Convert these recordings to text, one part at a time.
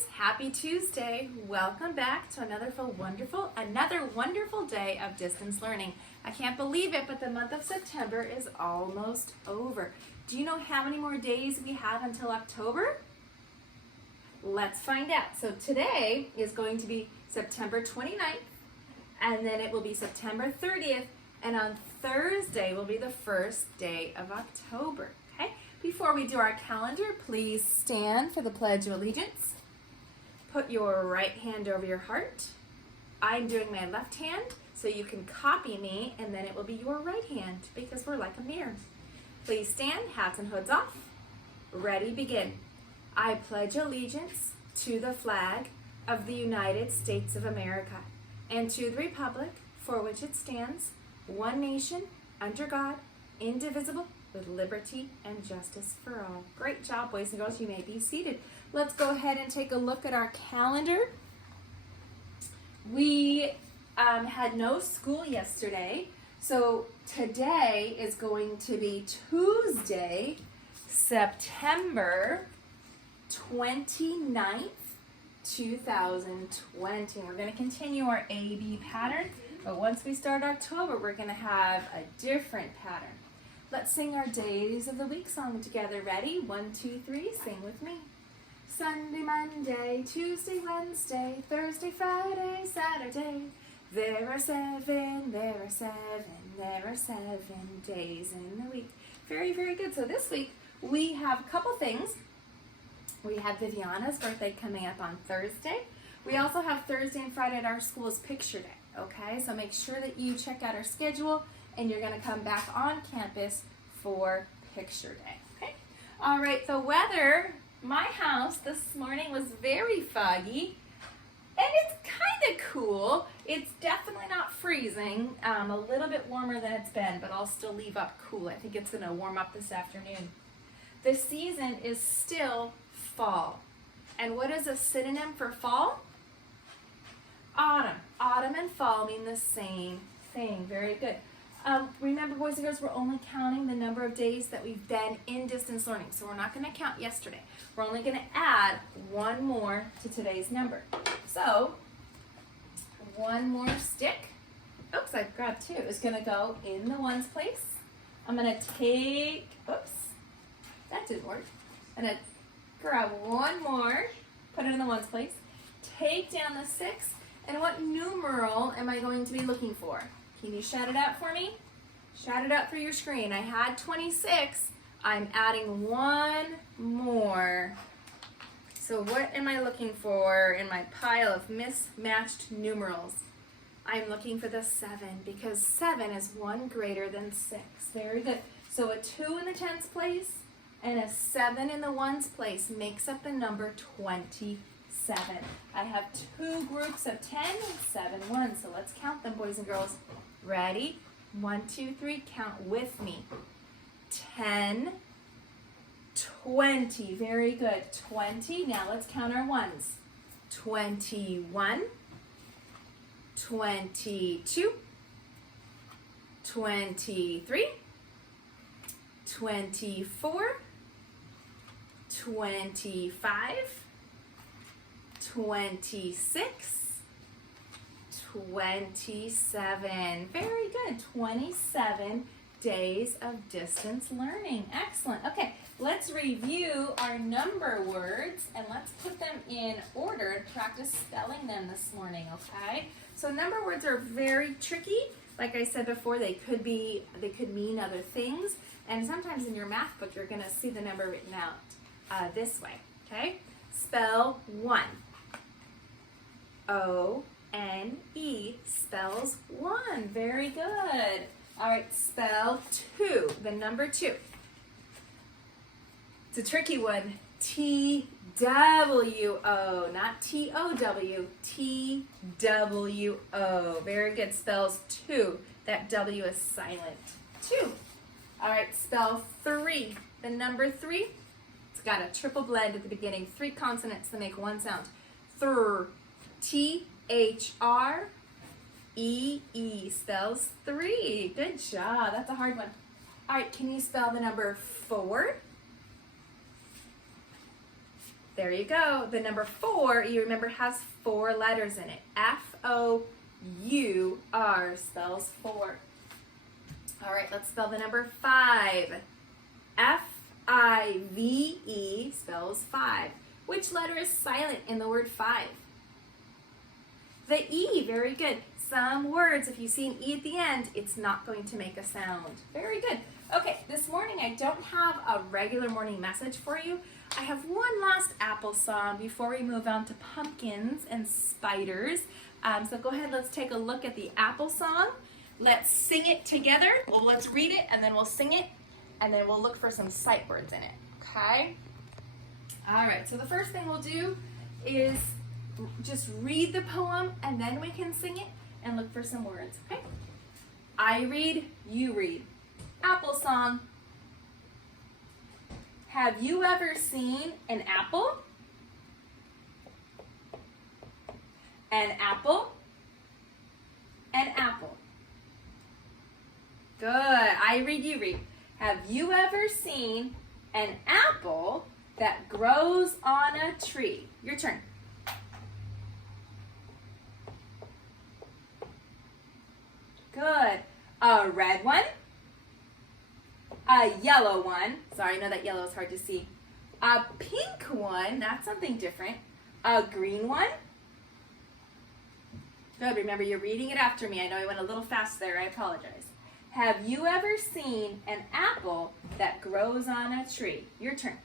friends, happy Tuesday. Welcome back to another wonderful day of distance learning. I can't believe it, but the month of September is almost over. Do you know how many more days we have until October? Let's find out. So today is going to be September 29th, and then it will be September 30th, and on Thursday will be the first day of October. Okay? Before we do our calendar, please stand for the Pledge of Allegiance. Put your right hand over your heart. I'm doing my left hand, so you can copy me, and then it will be your right hand, because we're like a mirror. Please stand, hats and hoods off. Ready, begin. I pledge allegiance to the flag of the United States of America and to the republic for which it stands, one nation, under God, indivisible, with liberty and justice for all. Great job, boys and girls. You may be seated. Let's go ahead and take a look at our calendar. We had no school yesterday, so today is going to be Tuesday, September 29th, 2020. We're going to continue our A-B pattern, but once we start October, we're going to have a different pattern. Let's sing our Days of the Week song together. Ready? 1, 2, 3. Sing with me. Sunday, Monday, Tuesday, Wednesday, Thursday, Friday, Saturday. There are 7 days in the week. Very, very good. So this week we have a couple things. We have Viviana's birthday coming up on Thursday. We also have Thursday and Friday at our school's picture day. Okay, so make sure that you check out our schedule, and you're going to come back on campus for picture day. Okay. All right. The weather. My house this morning was very foggy, and it's kind of cool. It's definitely not freezing. A little bit warmer than it's been, but I'll still leave up cool. I think it's going to warm up this afternoon. The season is still fall. And what is a synonym for fall? Autumn. Autumn and fall mean the same thing. Very good. Remember, boys and girls, we're only counting the number of days that we've been in distance learning. So we're not going to count yesterday. We're only going to add one more to today's number. So, one more stick. Oops, I grabbed two. It's going to go in the ones place. I'm going to take, oops, that didn't work. I'm going to grab one more, put it in the ones place, take down the 6, and what numeral am I going to be looking for? Can you shout it out for me? Shout it out through your screen. I had 26. I'm adding one more. So what am I looking for in my pile of mismatched numerals? I'm looking for the 7, because 7 is 1 greater than 6. Very good. So a 2 in the tens place and a 7 in the ones place makes up the number 27. I have 2 groups of 10 and 7 ones. So let's count them, boys and girls. Ready? 1, 2, 3. Count with me. 10, 20. Very good. 20. Now let's count our ones. 21, 22, 23, 24, 25, 26, 27. Very good. 27 days of distance learning. Excellent. Okay, let's review our number words, and let's put them in order and practice spelling them this morning, okay? So number words are very tricky. Like I said before, they could mean other things, and sometimes in your math book you're going to see the number written out this way, okay? Spell 1. O-N-E spells 1. Very good. All right, spell 2, the number 2. It's a tricky one. T-W-O, not T-O-W, T-W-O. Very good. Spells 2. That W is silent. 2. All right, spell 3, the number 3. It's got a triple blend at the beginning. 3 consonants that make one sound. Thr. T-H-R-E-E spells 3. Good job. That's a hard one. All right, can you spell the number 4? There you go. The number 4, you remember, has 4 letters in it. F-O-U-R spells 4. All right, let's spell the number 5. F-I-V-E spells 5. Which letter is silent in the word 5? The E, very good. Some words, if you see an E at the end, it's not going to make a sound. Very good. Okay, this morning I don't have a regular morning message for you. I have one last Apple song before we move on to pumpkins and spiders. So go ahead, let's take a look at the Apple song. Let's sing it together. Well, let's read it and then we'll sing it and then we'll look for some sight words in it, okay? All right, so the first thing we'll do is just read the poem and then we can sing it and look for some words, okay? I read, you read. Apple song. Have you ever seen an apple? An apple? An apple. Good. I read, you read. Have you ever seen an apple that grows on a tree? Your turn. Good. A red one. A yellow one. Sorry, I know that yellow is hard to see. A pink one. That's something different. A green one. Good. Remember, you're reading it after me. I know I went a little fast there. I apologize. Have you ever seen an apple that grows on a tree? Your turn.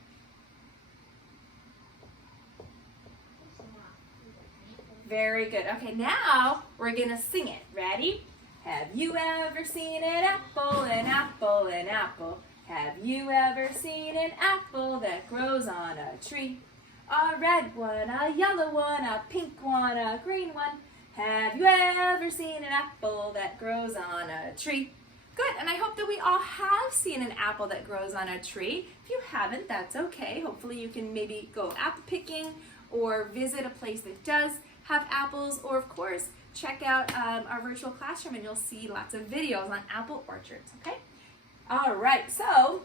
Very good. Okay, now we're going to sing it. Ready? Have you ever seen an apple, an apple, an apple? Have you ever seen an apple that grows on a tree? A red one, a yellow one, a pink one, a green one. Have you ever seen an apple that grows on a tree? Good, and I hope that we all have seen an apple that grows on a tree. If you haven't, that's okay. Hopefully you can maybe go apple picking or visit a place that does have apples, or of course, check out our virtual classroom and you'll see lots of videos on apple orchards, okay? All right, so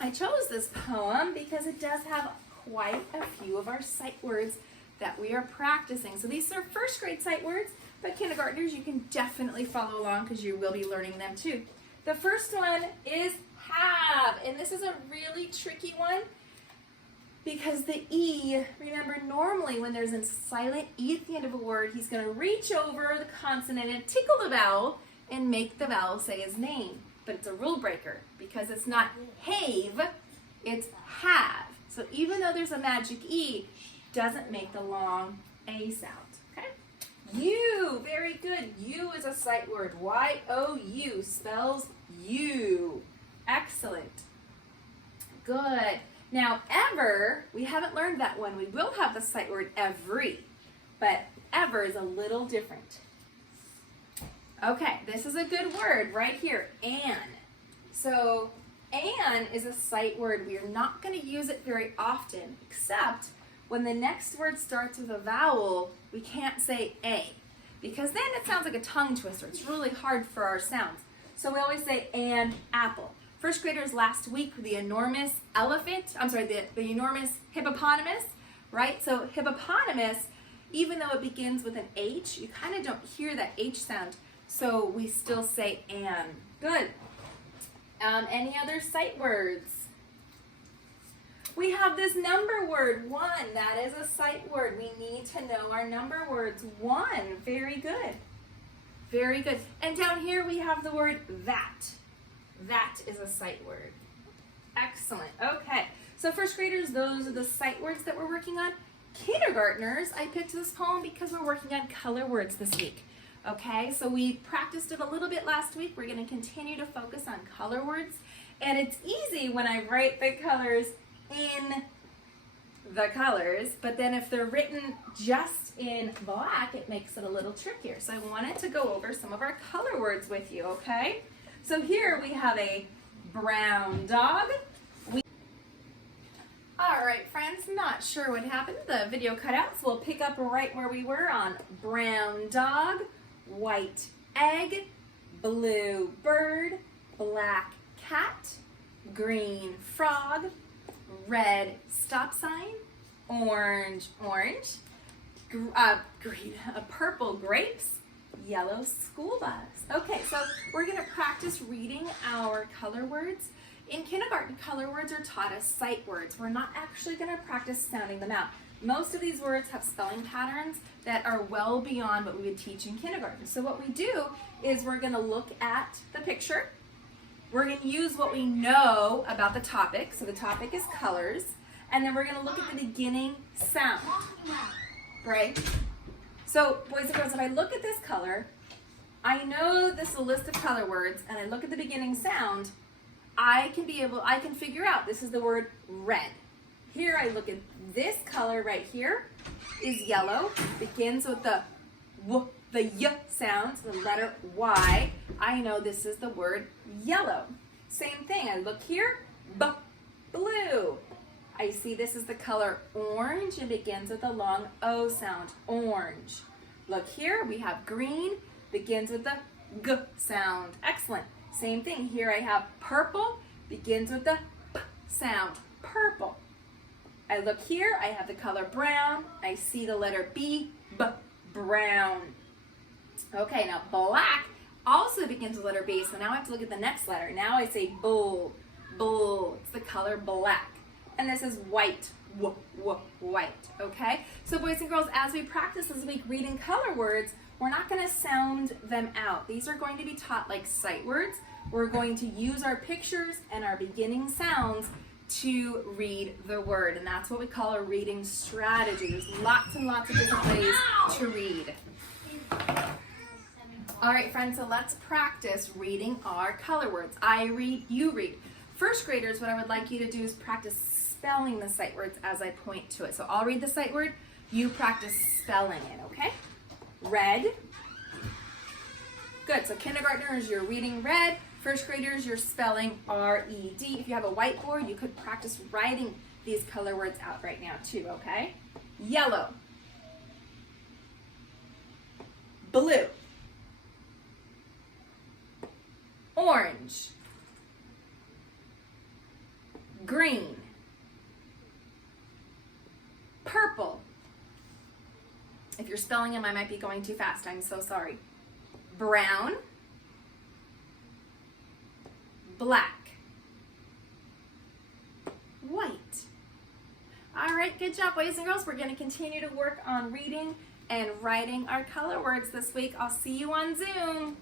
I chose this poem because it does have quite a few of our sight words that we are practicing. So these are first grade sight words, but kindergartners, you can definitely follow along because you will be learning them too. The first one is have, and this is a really tricky one because the E, remember, normally when there's a silent E at the end of a word, he's going to reach over the consonant and tickle the vowel and make the vowel say his name. But it's a rule breaker because it's not have, it's have. So even though there's a magic E, doesn't make the long A sound, okay? You, very good. You is a sight word. Y-O-U spells you. Excellent. Good. Now, ever, we haven't learned that one. We will have the sight word every, but ever is a little different. Okay, this is a good word right here, an. So, an is a sight word. We are not going to use it very often, except when the next word starts with a vowel, we can't say a, because then it sounds like a tongue twister. It's really hard for our sounds. So we always say an apple. First graders last week, the enormous the enormous hippopotamus, right? So hippopotamus, even though it begins with an H, you kind of don't hear that H sound. So we still say an. Good. Any other sight words? We have this number word, 1. That is a sight word. We need to know our number words. 1. Very good. Very good. And down here we have the word that. That is a sight word. Excellent. Okay. So first graders, those are the sight words that we're working on. Kindergartners, I picked this poem because we're working on color words this week. Okay, so we practiced it a little bit last week. We're going to continue to focus on color words. And it's easy when I write the colors in the colors, but then if they're written just in black, it makes it a little trickier. So I wanted to go over some of our color words with you, okay? So here we have a brown dog. All right, friends, not sure what happened. The video cut out, so we'll pick up right where we were on brown dog, white egg, blue bird, black cat, green frog, red stop sign, orange, orange, green, purple grapes, yellow school bus. Okay, so we're gonna practice reading our color words. In kindergarten, color words are taught as sight words. We're not actually gonna practice sounding them out. Most of these words have spelling patterns that are well beyond what we would teach in kindergarten. So what we do is we're gonna look at the picture. We're gonna use what we know about the topic. So the topic is colors. And then we're gonna look at the beginning sound, right? So boys and girls, if I look at this color, I know this is a list of color words, and I look at the beginning sound, I can figure out this is the word red. Here I look at this color right here is yellow, begins with the w, the y sound, the letter Y. I know this is the word yellow. Same thing, I look here, b, blue. I see this is the color orange and begins with a long O sound, orange. Look here, we have green, begins with the G sound. Excellent. Same thing, here I have purple, begins with the P sound, purple. I look here, I have the color brown, I see the letter B, brown. Okay, now black also begins with the letter B, so now I have to look at the next letter. Now I say bull, bull, it's the color black. And this is white, white, okay? So boys and girls, as we practice this week reading color words, we're not gonna sound them out. These are going to be taught like sight words. We're going to use our pictures and our beginning sounds to read the word, and that's what we call a reading strategy. There's lots and lots of different ways to read. All right, friends, so let's practice reading our color words. I read, you read. First graders, what I would like you to do is practice spelling the sight words as I point to it. So I'll read the sight word, you practice spelling it, okay? Red. Good, so kindergartners, you're reading red. First graders, you're spelling R-E-D. If you have a whiteboard, you could practice writing these color words out right now too, okay? Yellow. Blue. Orange. Green. Purple. If you're spelling them, I might be going too fast. I'm so sorry. Brown. Black. White. All right, good job, boys and girls. We're going to continue to work on reading and writing our color words this week. I'll see you on Zoom.